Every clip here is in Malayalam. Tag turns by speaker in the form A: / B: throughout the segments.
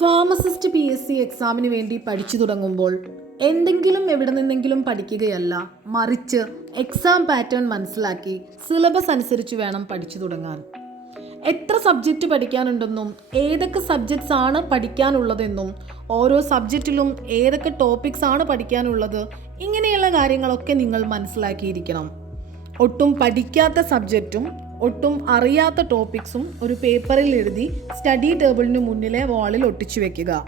A: ഫാർമസിസ്റ്റ് പി എസ് സി എക്സാമിന് വേണ്ടി പഠിച്ചു തുടങ്ങുമ്പോൾ എന്തെങ്കിലും എവിടെ നിന്നെങ്കിലും പഠിക്കുകയല്ല. മറിച്ച് എക്സാം പാറ്റേൺ മനസ്സിലാക്കി സിലബസ് അനുസരിച്ച് വേണം പഠിച്ചു തുടങ്ങാൻ. എത്ര സബ്ജക്റ്റ് പഠിക്കാനുണ്ടെന്നും ഏതൊക്കെ സബ്ജക്ട്സ് ആണ് പഠിക്കാനുള്ളതെന്നും ഓരോ സബ്ജക്റ്റിലും ഏതൊക്കെ ടോപ്പിക്സ് ആണ് പഠിക്കാനുള്ളത് ഇങ്ങനെയുള്ള കാര്യങ്ങളൊക്കെ നിങ്ങൾ മനസ്സിലാക്കിയിരിക്കണം. ഒട്ടും പഠിക്കാത്ത സബ്ജക്റ്റും ഒട്ടും അറിയാത്ത ടോപ്പിക്സും ഒരു പേപ്പറിൽ എഴുതി സ്റ്റഡി ടേബിളിന് മുന്നിലെ വാളിൽ ഒട്ടിച്ചു വെക്കുക.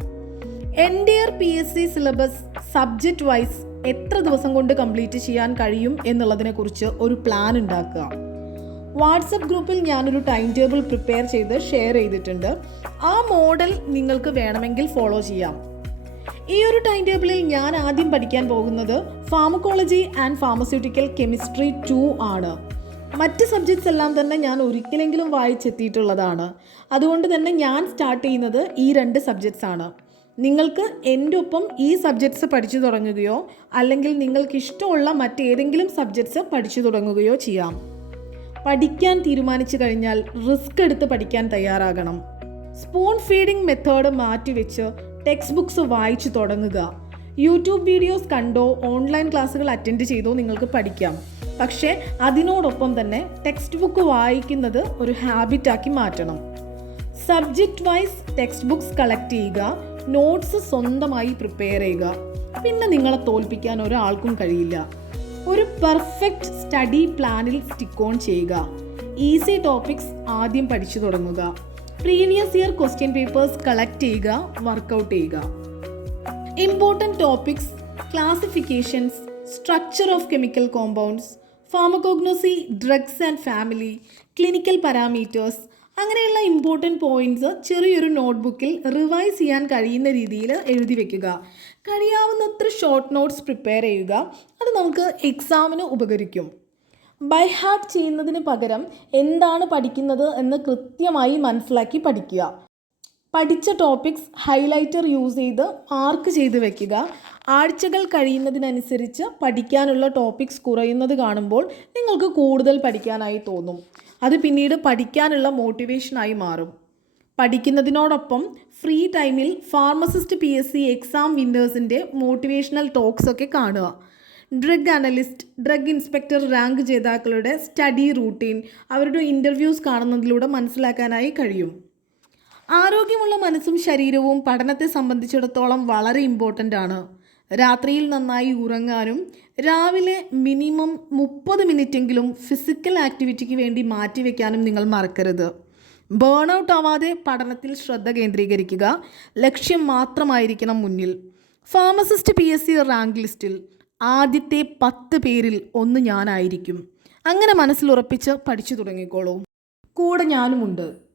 A: Entire P S C syllabus subject wise എത്ര ദിവസം കൊണ്ട് കംപ്ലീറ്റ് ചെയ്യാൻ കഴിയും എന്നുള്ളതിനെക്കുറിച്ച് ഒരു പ്ലാൻ ഉണ്ടാക്കുക. വാട്സപ്പ് ഗ്രൂപ്പിൽ ഞാനൊരു ടൈം ടേബിൾ പ്രിപ്പയർ ചെയ്ത് ഷെയർ ചെയ്തിട്ടുണ്ട്. ആ മോഡൽ നിങ്ങൾക്ക് വേണമെങ്കിൽ ഫോളോ ചെയ്യാം. ഈ ഒരു ടൈം ടേബിളിൽ ഞാൻ ആദ്യം പഠിക്കാൻ പോകുന്നത് pharmacology and pharmaceutical chemistry two ആണ്. മറ്റ് സബ്ജക്ട്സ് എല്ലാം തന്നെ ഞാൻ ഒരിക്കലെങ്കിലും വായിച്ചെത്തിയിട്ടുള്ളതാണ്. അതുകൊണ്ട് തന്നെ ഞാൻ സ്റ്റാർട്ട് ചെയ്യുന്നത് ഈ രണ്ട് സബ്ജക്ട്സ് ആണ്. നിങ്ങൾക്ക് എന്റെ ഒപ്പം ഈ സബ്ജക്ട്സ് പഠിച്ചു തുടങ്ങുകയോ അല്ലെങ്കിൽ നിങ്ങൾക്ക് ഇഷ്ടമുള്ള മറ്റേതെങ്കിലും സബ്ജക്ട്സ് പഠിച്ചു തുടങ്ങുകയോ ചെയ്യാം. പഠിക്കാൻ തീരുമാനിച്ചു കഴിഞ്ഞാൽ റിസ്ക് എടുത്ത് പഠിക്കാൻ തയ്യാറാകണം. സ്പൂൺ ഫീഡിംഗ് മെത്തേഡ് മാറ്റിവെച്ച് ടെക്സ്റ്റ് ബുക്ക്സ് വായിച്ചു തുടങ്ങുക. യൂട്യൂബ് വീഡിയോസ് കണ്ടോ ഓൺലൈൻ ക്ലാസ്സുകൾ അറ്റൻഡ് ചെയ്തോ നിങ്ങൾക്ക് പഠിക്കാം. പക്ഷേ അതിനോടൊപ്പം തന്നെ ടെക്സ്റ്റ് ബുക്ക് വായിക്കുന്നത് ഒരു ഹാബിറ്റാക്കി മാറ്റണം. Subject wise text books collect ചെയ്യുക നോട്ട്സ് സ്വന്തമായി പ്രിപ്പയർ ചെയ്യുക. പിന്നെ നിങ്ങളെ തോൽപ്പിക്കാൻ ഒരാൾക്കും കഴിയില്ല. ഒരു പെർഫെക്റ്റ് സ്റ്റഡി പ്ലാനിൽ സ്റ്റിക്ക് ഓൺ ചെയ്യുക. ഈസി ടോപ്പിക്സ് ആദ്യം പഠിച്ചു തുടങ്ങുക. Previous year question papers collect ചെയ്യുക വർക്കൗട്ട് ചെയ്യുക. Important topics classifications structure of chemical compounds pharmacognosy drugs and family clinical parameters അങ്ങനെയുള്ള ഇമ്പോർട്ടന്റ് പോയിന്റ്സ് ചെറിയൊരു നോട്ട്ബുക്കിൽ റിവൈസ് ചെയ്യാൻ കഴിയുന്ന രീതിയിൽ എഴുതി വെക്കുക. കഴിയാവുന്നത്ര ഷോർട്ട് നോട്ട്സ് പ്രിപ്പയർ ചെയ്യുക. അത് നമുക്ക് എക്സാമിന് ഉപകരിക്കും. ബൈ ഹാർട്ട് ചെയ്യുന്നതിന് പകരം എന്താണ് പഠിക്കുന്നത് എന്ന് കൃത്യമായി മനസ്സിലാക്കി പഠിക്കുക. പഠിച്ച ടോപ്പിക്സ് ഹൈലൈറ്റർ യൂസ് ചെയ്ത് മാർക്ക് ചെയ്ത് വെക്കുക. ആഴ്ചകൾ കഴിയുന്നതിനനുസരിച്ച് പഠിക്കാനുള്ള ടോപ്പിക്സ് കുറയുന്നത് കാണുമ്പോൾ നിങ്ങൾക്ക് കൂടുതൽ പഠിക്കാനായി തോന്നും. അത് പിന്നീട് പഠിക്കാനുള്ള മോട്ടിവേഷനായി മാറും. പഠിക്കുന്നതിനോടൊപ്പം ഫ്രീ ടൈമിൽ pharmacist P S C exam വിന്നേഴ്സിന്റെ motivational talks ഒക്കെ കാണുക. Drug analyst drug inspector rank ജേതാക്കളുടെ study routine അവരുടെ ഇന്റർവ്യൂസ് കാണുന്നതിലൂടെ മനസ്സിലാക്കാനായി കഴിയും. ആരോഗ്യമുള്ള മനസ്സും ശരീരവും പഠനത്തെ സംബന്ധിച്ചിടത്തോളം വളരെ ഇമ്പോർട്ടന്റ് ആണ്. രാത്രിയിൽ നന്നായി ഉറങ്ങാനും രാവിലെ മിനിമം മുപ്പത് മിനിറ്റെങ്കിലും ഫിസിക്കൽ ആക്ടിവിറ്റിക്ക് വേണ്ടി മാറ്റിവെക്കാനും നിങ്ങൾ മറക്കരുത്. ബേൺ ഔട്ട് ആവാതെ പഠനത്തിൽ ശ്രദ്ധ കേന്ദ്രീകരിക്കുക. ലക്ഷ്യം മാത്രമായിരിക്കണം മുന്നിൽ. Pharmacist P S C rank ലിസ്റ്റിൽ ആദ്യത്തെ പത്ത് പേരിൽ ഒന്ന് ഞാനായിരിക്കും. അങ്ങനെ മനസ്സിലുറപ്പിച്ച് പഠിച്ചു തുടങ്ങിക്കോളൂ. കൂടെ ഞാനുമുണ്ട്.